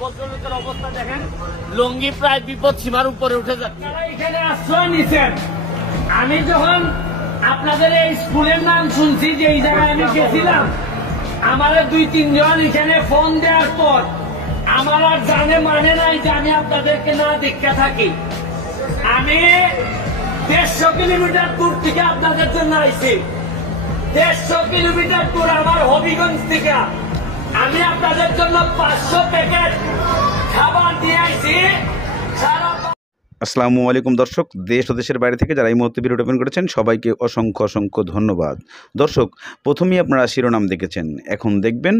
ভদ্রলোকের অবস্থা দেখেন, লুঙ্গি প্রায় বিপদ সীমার উপরে উঠে যাচ্ছে। এখানে আশ্রয় নিচ্ছেন। আমি যখন আপনাদের এই স্কুলের নাম শুনছি যে এই জায়গায় আমি গেছিলাম, আমার 2-3 জন এখানে ফোন দেওয়ার পর আমার আর জানে মানে নাই যে আমি আপনাদেরকে না দেখতে থাকি। আমি 150 কিলোমিটার দূর থেকে আপনাদের জন্য আইছি। 150 কিলোমিটার দূর আমার হবিগঞ্জ থেকে আমি আপনাদের জন্য 500 প্যাকেট খাবার দিয়ে আইছি। আসসালামু আলাইকুম দর্শক, দেশ ও দেশের বাইরে থেকে যারা এই মুহূর্তে ভিডিও ওপেন করেছেন সবাইকে অসংখ্য অসংখ্য ধন্যবাদ। দর্শক, প্রথমেই আপনারা শিরোনাম দেখেছেন, এখন দেখবেন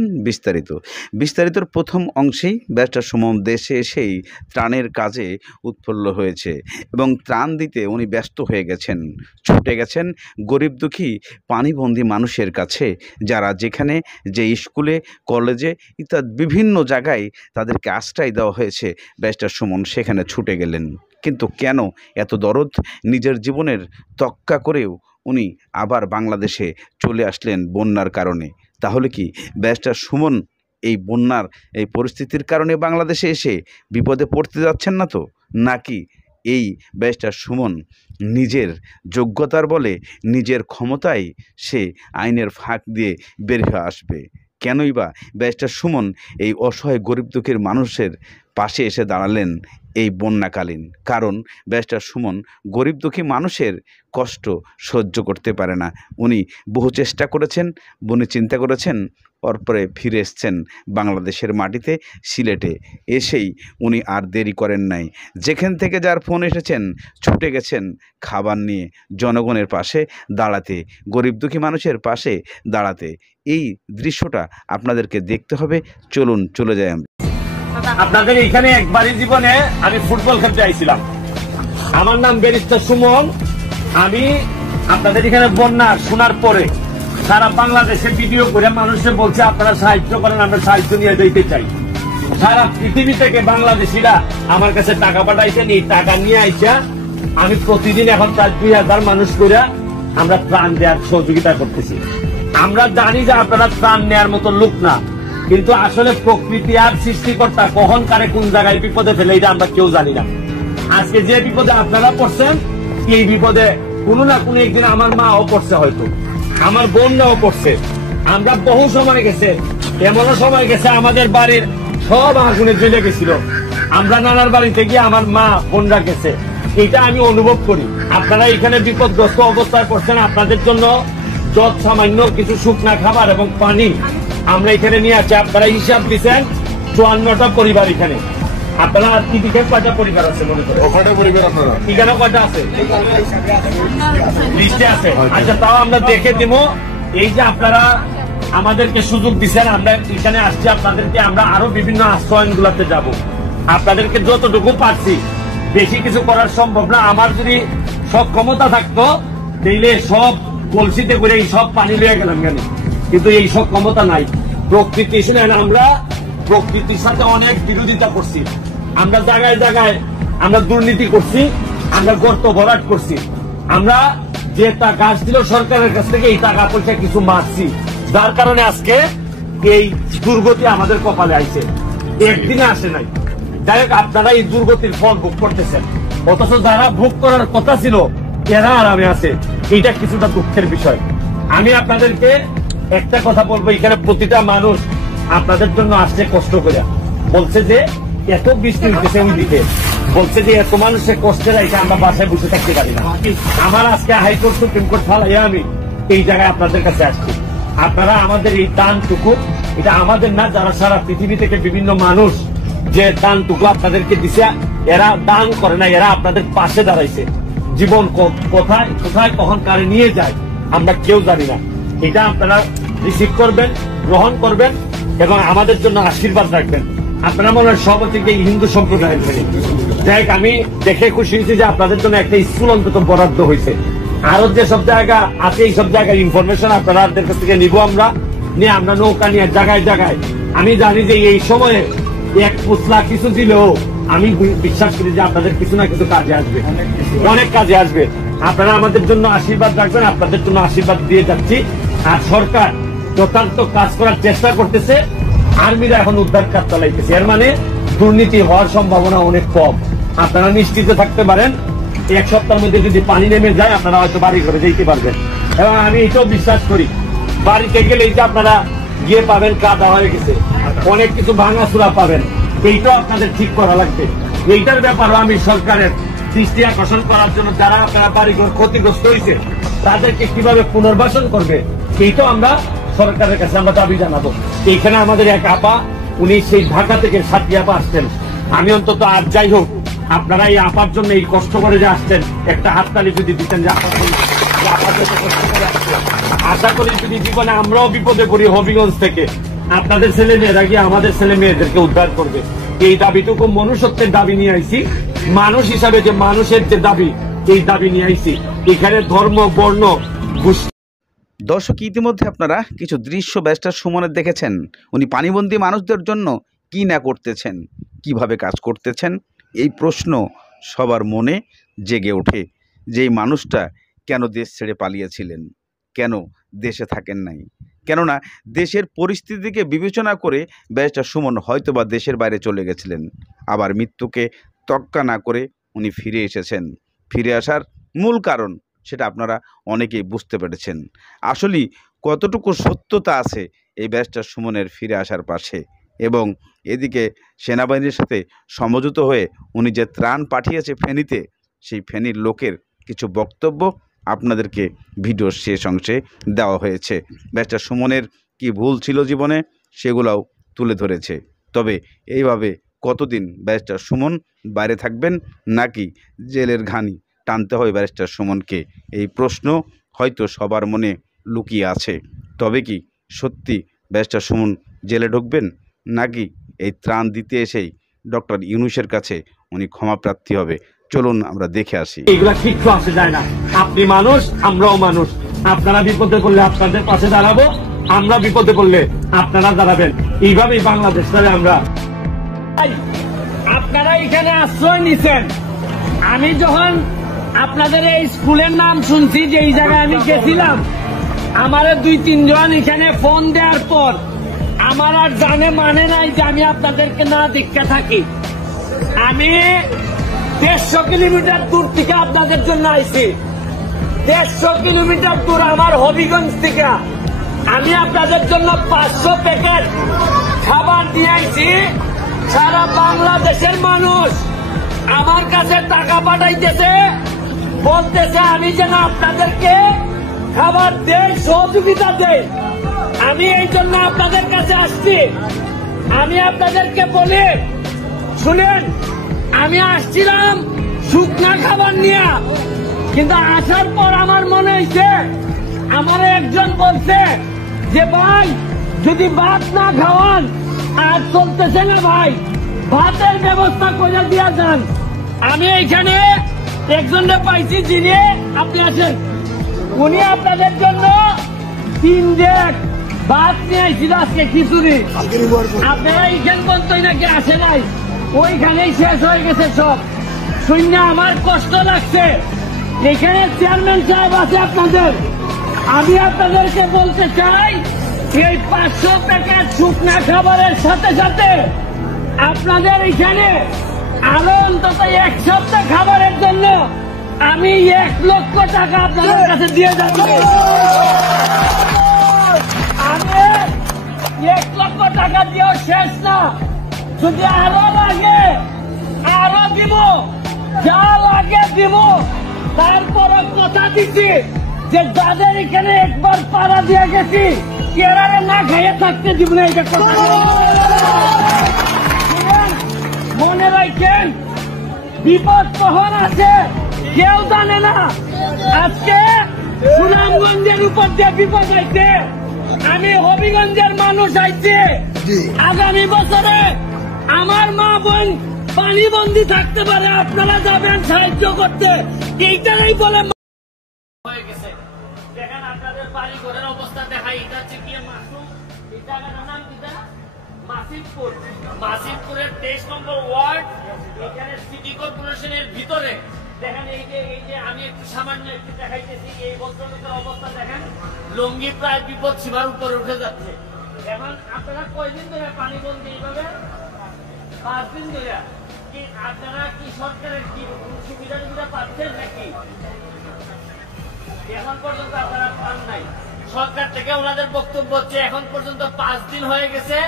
বিস্তারিতর প্রথম অংশেই ব্যারিস্টার সুমন দেশে এসেই ত্রাণের কাজে উৎফুল্ল হয়েছে এবং ত্রাণ দিতে উনি ব্যস্ত হয়ে গেছেন, ছুটে গেছেন গরিব দুঃখী পানিবন্দী মানুষের কাছে, যারা যেখানে যে স্কুলে কলেজে ইত্যাদি বিভিন্ন জায়গায় তাদেরকে আশ্রয় দেওয়া হয়েছে, ব্যারিস্টার সুমন সেখানে ছুটে গেলেন। কিন্তু কেন এত দরদ? নিজের জীবনের তক্কা করেও উনি আবার বাংলাদেশে চলে আসলেন বন্যার কারণে। তাহলে কি ব্যারিস্টার সুমন এই বন্যার এই পরিস্থিতির কারণে বাংলাদেশে এসে বিপদে পড়তে যাচ্ছেন না তো? নাকি এই ব্যারিস্টার সুমন নিজের যোগ্যতার বলে, নিজের ক্ষমতায় সে আইনের ফাঁক দিয়ে বের হয়ে আসবে? কেনই বা ব্যারিস্টার সুমন এই অসহায় গরিব দুঃখীর মানুষের পাশে এসে দাঁড়ালেন এই বন্যাকালীন? কারণ ব্যারিস্টার সুমন গরিব দুঃখী মানুষের কষ্ট সহ্য করতে পারে না। উনি বহু চেষ্টা করেছেন, উনি চিন্তা করেছেন, পরে ফিরে এসছেন বাংলাদেশের মাটিতে, সিলেটে। এসেই উনি আর দেরি করেন নাই, যেখান থেকে যার ফোন এসেছেন ছুটে গেছেন খাবার নিয়ে জনগণের পাশে দাঁড়াতে, গরিব দুঃখী মানুষের পাশে দাঁড়াতে। এই দৃশ্যটা আপনাদেরকে দেখতে হবে। চলুন চলে যাই। আপনাদের এখানে একবারই জীবনে আমি ফুটবল খেলতে আইছিলাম। আমার নাম ব্যারিস্টার সুমন। আমি আপনাদের এখানে বন্যা শোনার পরে সারা বাংলাদেশে ভিডিও করে মানুষকে বলছে আপনারা সাহায্য করেন, আমরা সাহায্য নিয়ে দিতে চাই। সারা পৃথিবী থেকে বাংলাদেশিরা আমার কাছে টাকা পাঠাইছেন। এই টাকা নিয়ে আইসা আমি প্রতিদিন এখন প্রায় 2000 মানুষ করে আমরা ত্রাণ দেওয়ার সহযোগিতা করতেছি। আমরা জানি যে আপনারা ত্রাণ নেওয়ার মতো লোক না, কিন্তু আসলে প্রকৃতি আর সৃষ্টিকর্তা কখন কারে কোন জায়গায় বিপদে ফেলে এটা আমরা কেউ জানি না। আজকে যে বিপদে আপনারা পড়ছেন, এই বিপদে কোনো না কোনো একদিন আমার মাও পড়ছে, হয়তো আমার বোনরাও পড়ছে। আমরা বহু সময় গেছে, এমনও সময় গেছে আমাদের বাড়ির সব আগুনে জ্বলে গেছিল। আমরা নানার বাড়িতে গিয়ে আমার মা বোনরা গেছে, এটা আমি অনুভব করি। আপনারা এখানে বিপদগ্রস্ত অবস্থায় পড়ছেন, আপনাদের জন্য যত সামান্য কিছু শুকনা খাবার এবং পানি আমরা এখানে নিয়ে আসছি। আপনারা হিসাব দিচ্ছেন 54টা পরিবার এখানে। আপনারা আর কি দিকে কয়টা পরিবার আছে মনে করেন? এখানে কয়টা আছে? লিস্টে আছে। আচ্ছা, তাও আমরা দেখে দিব। এই যে আপনারা আমাদেরকে সুযোগ দিচ্ছেন, আমরা এখানে আসছি, আপনাদেরকে আমরা আরো বিভিন্ন আশ্রয়ন গুলাতে যাব। আপনাদেরকে যতটুকু পারছি, বেশি কিছু করার সম্ভব না। আমার যদি সক্ষমতা থাকতো তাইলে সব কলসিতে করে এই সব পানি লিয়ে গেলাম কেন, কিন্তু এই সব ক্ষমতা নাই। প্রকৃতি শুনেন, আমরা প্রকৃতির সাথে অনেক বিরোধিতা করছি। আমরা জায়গায় জায়গায় আমরা দুর্নীতি করছি, আমরা গর্ত ভরাট করছি। আমরা যে টাকা আসছিল সরকারের কাছ থেকে, এই টাকা পয়সা কিছু মারছি, যার কারণে আজকে এই দুর্গতি আমাদের কপালে আইছে। একদিনে আসে নাই। যাই হোক, আপনারা এই দুর্গতির ফল ভোগ করতেছেন, অথচ যারা ভোগ করার কথা ছিল এরা আরামে আছে। এইটা কিছুটা দুঃখের বিষয়। আমি আপনাদেরকে একটা কথা বলবো, এখানে প্রতিটা মানুষ আপনাদের জন্য আসছে কষ্ট করে। বলছে যে এত বৃষ্টি হইতেছে, ওই দিকে বলছে যে এত মানুষের কষ্টের এটা আমরা বাসায় বসে থাকতে পারি না। আমার আজকে হাইকোর্ট সুপ্রিম কোর্ট ফালাইয়া আমি এই জায়গায় আপনাদের কাছে আসছি। আপনারা আমাদের এই দানটুকু, এটা আমাদের না, যারা সারা পৃথিবী থেকে বিভিন্ন মানুষ যে দানটুকু আপনাদেরকে দিছে, এরা দান করে না, এরা আপনাদের পাশে দাঁড়াইছে। জীবন কোথায় কোথায় কখন কারে নিয়ে যায় আমরা কেউ জানি না। এটা আপনারা রিসিভ করবেন, গ্রহণ করবেন এবং আমাদের জন্য আশীর্বাদ রাখবেন। আপনারা মনে হয় সব থেকে হিন্দু সম্প্রদায়ের থেকে। যাই হোক, আমি দেখে খুশি হয়েছি যে আপনাদের জন্য একটা স্কুল অন্তত বরাদ্দ হয়েছে। আরো যে সব জায়গা আছে, এই সব জায়গার ইনফরমেশন আপনাদের কাছ থেকে নিব। আমরা নৌকা নিয়ে জায়গায় জায়গায়, আমি জানি যে এই সময়ে এক পুসলা কিছু দিলেও আমি বিশ্বাস করি যে আপনাদের কিছু না কিছু কাজে আসবে, অনেক কাজে আসবে। আপনারা আমাদের জন্য আশীর্বাদ রাখবেন, আপনাদের জন্য আশীর্বাদ দিয়ে যাচ্ছি। আর সরকার যথার্থ কাজ করার চেষ্টা করতেছে, আর্মিরা এখন উদ্ধার কাজ চালাইতেছে। এর মানে দুর্নীতি হওয়ার সম্ভাবনা অনেক কম। আপনারা নিশ্চিত থাকতে পারেন, এক সপ্তাহের মধ্যে যদি পানি নেমে যায় আপনারা হয়তো বাড়ি ঘরে যেতে পারবেন। এবং আমি এটাও বিশ্বাস করি, বাড়িতে গেলে এই যে আপনারা গিয়ে পাবেন কাদা হয়ে গেছে, অনেক কিছু ভাঙাচুরা পাবেন, এইটাও আপনাদের ঠিক করা লাগবে। এইটার ব্যাপারও আমি সরকারের দৃষ্টি আকর্ষণ করার জন্য, যারা আপনারা বাড়িঘর ক্ষতিগ্রস্ত হয়েছে তাদেরকে কিভাবে পুনর্বাসন করবে এইটাও আমরা সরকারের কাছে আমরা দাবি জানাবো। এইখানে আমাদের এক আপা, উনি সেই ঢাকা থেকে সাথী আপা আসতেন। আমি অন্তত আজ যাই হোক, আপনারা এই আপার জন্য এই কষ্ট করে যে আসছেন, একটা হাততালি যদি দিতেন যে আপার জন্য, আশা করি যদি জীবনে আমরাও বিপদে পড়ি হবিগঞ্জ থেকে, আপনাদের ছেলে মেয়েরা গিয়ে আমাদের ছেলে মেয়েদেরকে উদ্ধার করবে। এই দাবিটুকু মনুষ্যত্বের দাবি নিয়ে আইছি, মানুষ হিসাবে যে মানুষের যে দাবি, এই দাবি নিয়ে আইছি। এখানে ধর্ম, বর্ণ, দর্শক, ইতিমধ্যে আপনারা কিছু দৃশ্য ব্যারিস্টার সুমনের দেখেছেন। উনি পানিবন্দী মানুষদের জন্য কি না করতেছেন, কিভাবে কাজ করতেছেন, এই প্রশ্ন সবার মনে জেগে ওঠে যে এই মানুষটা কেন দেশ ছেড়ে পালিয়েছিলেন, কেন দেশে থাকেন নাই। কেননা দেশের পরিস্থিতিকে বিবেচনা করে ব্যারিস্টার সুমন হয়তোবা দেশের বাইরে চলে গেছিলেন, আবার মৃত্যুকে তোয়াক্কা না করে উনি ফিরে এসেছেন। ফিরে আসার মূল কারণ সেটা আপনারা অনেকেই বুঝতে পেরেছেন। আসলেই কতটুকু সত্যতা আছে এই ব্যারিস্টার সুমনের ফিরে আসার পাশে, এবং এদিকে সেনাবাহিনীর সাথে সমঝোতা হয়ে উনি যে ত্রাণ পাঠিয়েছে ফেনীতে, সেই ফেনীর লোকের কিছু বক্তব্য আপনাদেরকে ভিডিওর শেষ অংশে দেওয়া হয়েছে। ব্যারিস্টার সুমনের কি ভুল ছিল জীবনে সেগুলোও তুলে ধরেছে। তবে এইভাবে কতদিন ব্যারিস্টার সুমন বাইরে থাকবেন, নাকি জেলের ঘানি টানতে হয় ব্যারিস্টার সুমনকে, এই প্রশ্ন হয়তো সবার মনে লুকিয়ে আছে। তবে কি সত্যি ব্যারিস্টার সুমন জেলে ঢুকবেন, নাকি এই ত্রাণ দিতে এসেই ডক্টর ইউনূসের কাছে উনি ক্ষমাপ্রার্থী হবে? চলুন আমরা দেখে আসি। এগুলা কিচ্ছু আসে যায় না। আপনি মানুষ, আমরাও মানুষ। আপনারা বিপদে পড়লে আপনাদের পাশে দাঁড়াবো, আমরা বিপদে পড়লে আপনারা দাঁড়াবেন। এইভাবেই বাংলাদেশ তাহলে আমরা। আপনারা এখানে আশ্রয় নিছেন। আমি যখন আপনাদের এই স্কুলের নাম শুনছি, যে এই জায়গায় আমি গেছিলাম, আমার 2-3 জন এখানে ফোন দেওয়ার পর আমার আর জানে মানে নাই যে আমি আপনাদেরকে না দেখতে থাকি। আমি 150 কিলোমিটার দূর থেকে আপনাদের জন্য আইছি। 150 কিলোমিটার দূর আমার হবিগঞ্জ থেকে আমি আপনাদের জন্য 500 প্যাকেট খাবার দিয়ে আইছি। সারা বাংলাদেশের মানুষ আমার কাছে টাকা পাঠাইতেছে, বলতেছে আমি যেন আপনাদেরকে খাবার দেই, সহযোগিতা দেই। আমি এই জন্য আপনাদের কাছে আসছি। আমি আপনাদেরকে বলি, শুনেন, আমি আসছিলাম শুকনা খাবার নিয়ে, কিন্তু আসার পর আমার মনে হয়েছে, আমার একজন বলছে যে ভাই যদি ভাত না খাওয়ান আর চলতেছে না ভাই, ভাতের ব্যবস্থা করে দিয়া যান। আমি এইখানে একজনকে পাইছি, যিনি আপনি আছেন, উনি আপনাদের জন্য 3 ডেক ভাত নিয়ে আইছিল আজকে খিচুড়ি। আপনারা এইখান পর্যন্ত নাকি আসে নাই, ওইখানেই শেষ হয়ে গেছে সব। শূন্য আমার কষ্ট লাগছে। এখানে চেয়ারম্যান সাহেব আছে আপনাদের, আমি আপনাদেরকে বলতে চাই, এই 500 প্যাকেট শুকনা খাবারের সাথে সাথে আপনাদের এখানে আরো অন্তত 1 সপ্তাহ খাবারের জন্য আমি 1 লক্ষ টাকা আপনাদের কাছে দিয়ে যাবো। আমি 1 লক্ষ টাকা দিয়েও শেষ না, যদি আরো লাগে আরো দিব, যা লাগে দিব। তারপরে কথা দিচ্ছি যে যাদের এখানে একবার পাড়া দিয়ে গেছি, কেরারে না খাইয়ে থাকতে দিব না। এটা কথা মনে রাখেন, বিপদ কখন আছে কেউ জানে না। আজকে সুনামগঞ্জের উপর দিয়ে বিপদ আইছে, আমি হবিগঞ্জের মানুষ আইছে। আগামী বছরে আমার মা বোন পানিবন্দী থাকতে পারে, আপনারা যাবেন সাহায্য করতে। এইটাই বলে হয়ে গেছে। দেখেন আপনাদের বাড়ি ঘরের অবস্থা দেখাই। এটা হচ্ছে কি মাসুম, এই জায়গাটার নাম কিটা? মাসিদপুর। মাসিদপুরের 23 নম্বর ওয়ার্ড, এখানে সিটি কর্পোরেশনের ভিতরে। দেখেন এই যে আমি একটু সামান্য একটু দেখাইতেছি, এই ভদ্রলোকের অবস্থা দেখেন, লুঙ্গি প্রায় বিপদ সীমার উপরে উঠে যাচ্ছে। এখন আপনারা কয়দিন ধরে পানিবন্দী এইভাবে? 5 দিন ধরে কি আপনারা কি সরকারের কি সুবিধা পাচ্ছেন নাকি? এখন পর্যন্ত আপনারা পান নাই। সরকার থেকে ওনাদের বক্তব্য হচ্ছে এখন পর্যন্ত 5 দিন হয়ে গেছে,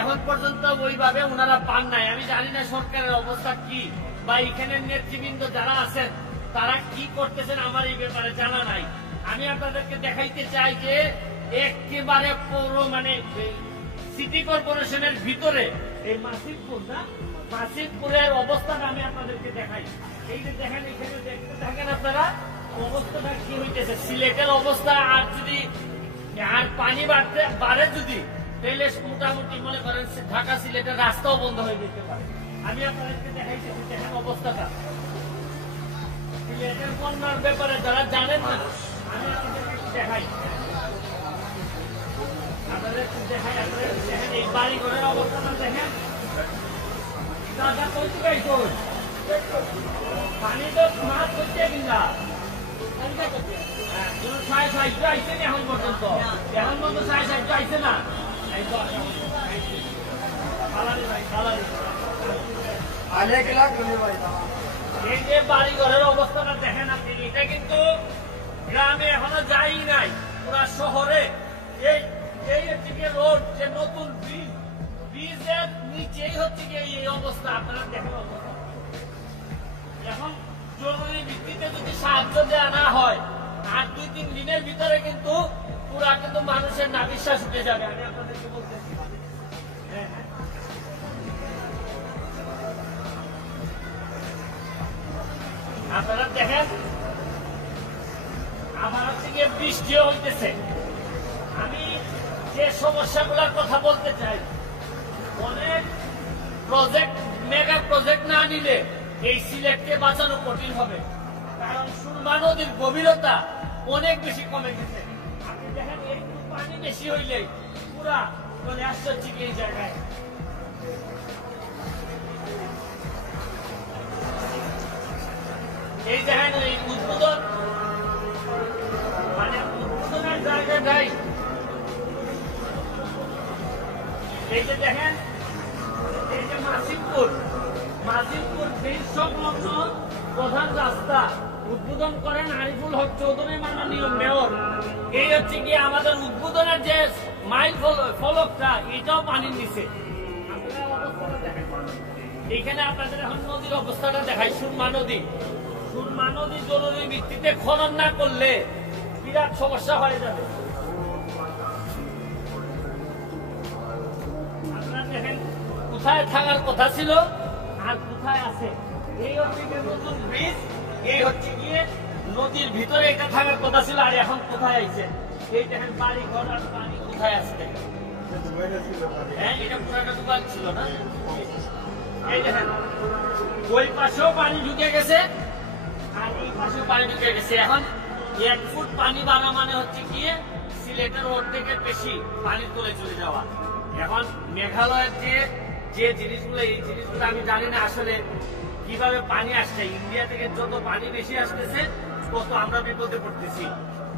এখন পর্যন্ত ওইভাবে ওনারা পান নাই। আমি জানি না সরকারের অবস্থা কি বা এখানের নেতৃবৃন্দ যারা আছেন তারা কি করতেছেন আমার এই ব্যাপারে জানা নাই। আমি আপনাদেরকে দেখাইতে চাই যে একেবারে পৌর মানে সিটি কর্পোরেশনের ভিতরে এই মাসিদপুর না, মাসিদপুরের অবস্থাটা আমি আপনাদেরকে দেখাই। এই যে দেখেন এখানে দেখতে থাকেন আপনারা অবস্থাটা কি হইতেছে, সিলেটের অবস্থা। আর যদি আর পানি বাড়ে যদি তাহলে মোটামুটি মনে করেন ঢাকা সিলেটের রাস্তাও বন্ধ হয়ে যেতে পারে। আমি আপনাদেরকে দেখাইতেছি, দেখেন অবস্থাটা সিলেটের বন্যার ব্যাপারে যারা জানেন না আমি আপনাদেরকে দেখাই, আপনাদেরকে দেখাই। আপনাদের দেখেন এই বাড়ি ঘরের অবস্থাটা দেখেন, পানি তো মাছ হচ্ছে কিনা এখন পর্যন্ত সাহায্য আইছে না। এই যে বাড়ি ঘরের অবস্থাটা দেখেন আপনি, এটা কিন্তু গ্রামে এখনো যাই নাই, পুরা শহরে এই হচ্ছে গিয়ে রোড, যে নতুন ব্রিজের নিচেই হচ্ছে গিয়ে এই অবস্থা। আপনারা দেখেন অবস্থা। এখন জরুরি ভিত্তিতে যদি সাহায্য দেওয়া না হয় আর 2-3 দিনের ভিতরে কিন্তু পুরা কিন্তু মানুষের নাভিশ্বাস উঠে যাবে। আমি আপনাদেরকে বলতেছি আপনারা দেখেন আবার হচ্ছে গিয়ে বৃষ্টিও হইতেছে। আমি যে সমস্যাগুলোর কথা বলতে চাই, অনেক প্রজেক্ট মেগা প্রজেক্ট না নিলে এই সিলেটকে বাঁচানো কঠিন হবে, কারণ সুরমা নদীর গভীরতা অনেক বেশি কমে গেছে। আপনি দেখেন একটু পানি বেশি হইলেই পুরা চলে আসছে হচ্ছে এই জায়গায়। এই দেখেন এই উদ্বোধন মানে উদ্বোধনের জায়গাটাই এই যে দেখেন, এই যে মাসিদপুর ব্রিজ সংলগ্ন প্রধান রাস্তা উদ্বোধন করেন আরিফুল হক চৌধুরী মাননীয় মেয়র। এই হচ্ছে কি আমাদের উদ্বোধনের যে মাইল ফলকটা, এটাও পানির নিচে। এখানে আপনাদের এখন নদীর অবস্থাটা দেখাই। সুরমা নদী জরুরি ভিত্তিতে খনন না করলে বিরাট সমস্যা হয়ে যাবে। আপনারা দেখেন কোথায় থাকার কথা ছিল আর কোথায় আছে। এই হচ্ছে গিয়ে নতুন ব্রিজ, এই হচ্ছে গিয়ে নদীর ভিতরে এটা থাকার কথা ছিল আর এখন কোথায় আইছে। এই দেখেন বাড়ি ঘর আর পানি কোথায় আসছে। হ্যাঁ, এটা পুরাটা ডুবাল ছিল না। এই দেখেন ওই পাশেও পানি ঢুকে গেছে আর এই পাশেও পানি ঢুকে গেছে। এখন 1 ফুট পানি বাড়া মানে হচ্ছে গিয়ে সিলেটের অর্ধেকের বেশি পানি তুলে চলে যাওয়া। এখন মেঘালয়ের যে জিনিসগুলো, এই জিনিসগুলো আমি জানি না আসলে কিভাবে পানি আসছে। ইন্ডিয়া থেকে যত পানি বেশি আসতেছে তত আমরা বিপদে পড়তেছি।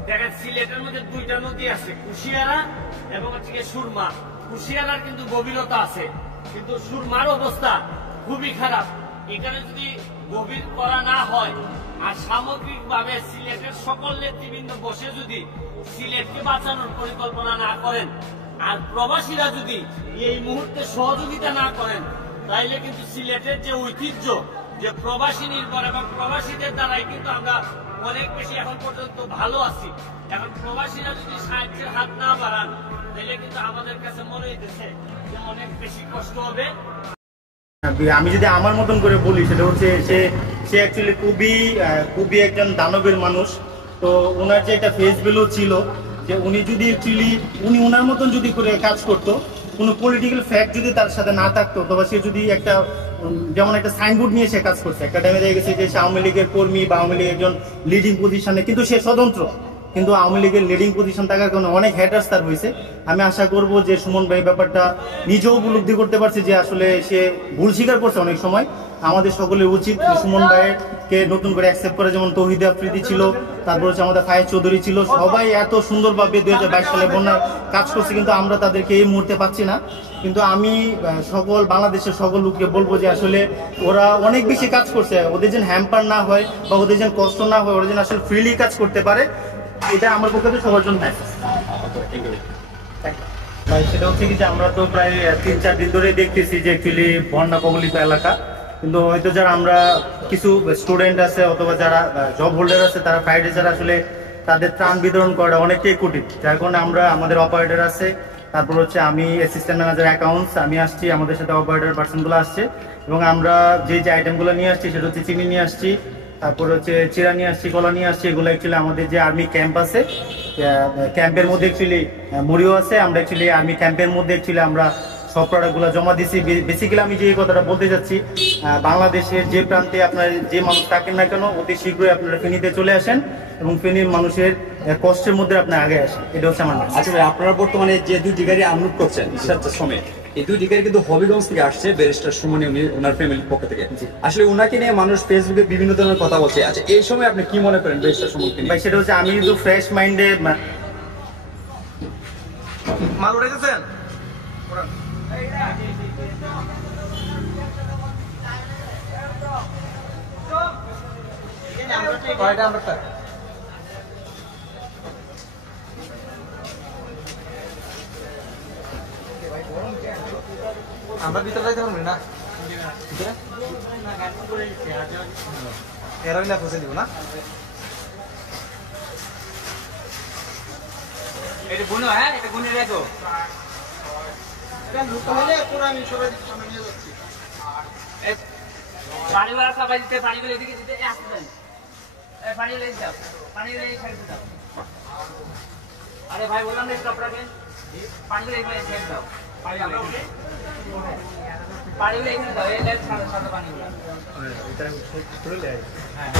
দেখেন সিলেটের মধ্যে 2টা নদী আছে, কুশিয়ারা এবং হচ্ছে গিয়ে সুরমা। কুশিয়ারার কিন্তু গভীরতা আছে, কিন্তু সুরমার অবস্থা খুবই খারাপ। এখানে যদি গভীর করা না হয় আর সামগ্রিকভাবে সিলেটের সকল নেতৃবৃন্দ বসে যদি সিলেটকে বাঁচানোর পরিকল্পনা না করেন আর প্রবাসীরা যদি এই মুহূর্তে সহযোগিতা না করেন, তাইলে কিন্তু সিলেটের যে ঐতিহ্য, যে প্রবাসী নির্ভর এবং প্রবাসীদের দ্বারাই কিন্তু আমরা অনেক বেশি এখন পর্যন্ত ভালো আছি। এখন প্রবাসীরা যদি সাহায্যের হাত না বাড়ান তাহলে কিন্তু আমাদের কাছে মনে হইতেছে যে অনেক বেশি কষ্ট হবে। আমি যদি আমার মতন করে বলি, সেটা হচ্ছে সে অ্যাকচুয়ালি খুবই একজন দানবের মানুষ। তো ওনার যে একটা ফেস ভ্যালু ছিল, যে উনি যদি অ্যাকচুয়ালি ওনার মতন যদি করে কাজ করতো, কোনো পলিটিক্যাল ফ্যাক্ট যদি তার সাথে না থাকতো, তবে সে যদি একটা যেমন একটা সাইনবোর্ড নিয়ে সে কাজ করছে, একটা টাইমে দেখা গেছে যে সে আওয়ামী লীগের কর্মী বা আওয়ামী লীগের একজন লিডিং পজিশনে, কিন্তু সে স্বতন্ত্র, কিন্তু আওয়ামী লীগের লিডিং পজিশন থাকার কারণে অনেক হ্যাটার্স তার হয়েছে। আমি আশা করব যে সুমন ভাই ব্যাপারটা নিজেও উপলব্ধি করতে পারছে যে আসলে সে ভুল স্বীকার করছে অনেক সময়। আমাদের সকলের উচিত সুমন ভাইকে নতুন করে অ্যাকসেপ্ট করা, যেমন তৌহিদ আফ্রিদি ছিল, তারপর হচ্ছে আমাদের ফায়েজ চৌধুরী ছিল, সবাই এত সুন্দরভাবে 2022 সালে বন্যার কাজ করছে, কিন্তু আমরা তাদেরকে এই মুহূর্তে পাচ্ছি না। কিন্তু আমি সকল বাংলাদেশের সকল লোককে বলবো যে আসলে ওরা অনেক বেশি কাজ করছে, ওদের যেন হ্যাম্পার না হয় বা ওদের যেন কষ্ট না হয়, ওরা যেন আসলে ফ্রিলি কাজ করতে পারে, এটা আমার পক্ষে তো সবার জন্য ভাই। সেটা হচ্ছে কি যে আমরা তো প্রায় 3-4 দিন ধরে দেখতেছি যে অ্যাকচুয়ালি বন্যা কবলিত এলাকা, কিন্তু হয়তো যারা আমরা কিছু স্টুডেন্ট আছে অথবা যারা জব হোল্ডার আছে তারা ফ্রাইডে যারা আসলে তাদের ত্রাণ বিতরণ করা অনেকটাই কঠিন, যার কারণে আমরা আমাদের অপারেটর আছে, তারপর হচ্ছে আমি অ্যাসিস্ট্যান্ট ম্যানেজার অ্যাকাউন্টস আমি আসছি, আমাদের সাথে অপারেটর পার্সনগুলো আসছে, এবং আমরা যে যে আইটেমগুলো নিয়ে আসছি সেটা হচ্ছে চিনি নিয়ে আসছি, তারপর হচ্ছে চিরা নিয়ে আসছি, কলা নিয়ে আসছি। এগুলো অ্যাকচুয়ালি আমাদের যে আর্মি ক্যাম্প আছে, ক্যাম্পের মধ্যে অ্যাকচুয়ালি মুড়িও আছে, আমরা অ্যাকচুয়ালি আর্মি ক্যাম্পের মধ্যে অ্যাকচুয়ালি আমরা সব প্রোডাক্টগুলো জমা দিছি। বেসিক্যালি আমি যে কথাটা বলতে চাচ্ছি, বাংলাদেশের যে প্রান্তে আপনার যে মানুষ থাকেন না কেন, অতি শীঘ্রই আপনারা ফেনীতে চলে আসেন এবং ফেনীর মানুষের কষ্টের মধ্যে আপনি আগে আসেন, এটা হচ্ছে আমার। আচ্ছা ভাই, আপনারা বর্তমানে যে 2টি গাড়ি আনলোড করছেন সময়, এই 2টি গাড়ি কিন্তু হবিগঞ্জ থেকে আসছে, ব্যারিস্টার সুমন উনি ওনার ফ্যামিলির পক্ষ থেকে। আসলে ওনাকে নিয়ে মানুষ ফেসবুকে বিভিন্ন ধরনের কথা বলছে। আচ্ছা, এই সময় আপনি কি মনে করেন ব্যারিস্টার সুমনকে নিয়ে? ভাই সেটা হচ্ছে আমি কিন্তু ফ্রেশ মাইন্ডে মাল উঠে গেছেন। আমরা ভিতরে যাইতে পারবো না, এরা না পৌঁছে দিব না। এটা গুণ, হ্যাঁ এটা গুণে রেখো। পানিওয়ালা সবাই দিতে, পানিগুলো এদিকে দিতে, আসতে দেন। পানিগুলো এই দাও, পানিগুলো এই সাইডে দাও। আরে ভাই বললাম না স্টপ রাখেন, পানিগুলো এই সাইডে দাও। পানিগুলো এখানে দাও, এই লাইন সাদা সাদা পানিগুলো। হ্যাঁ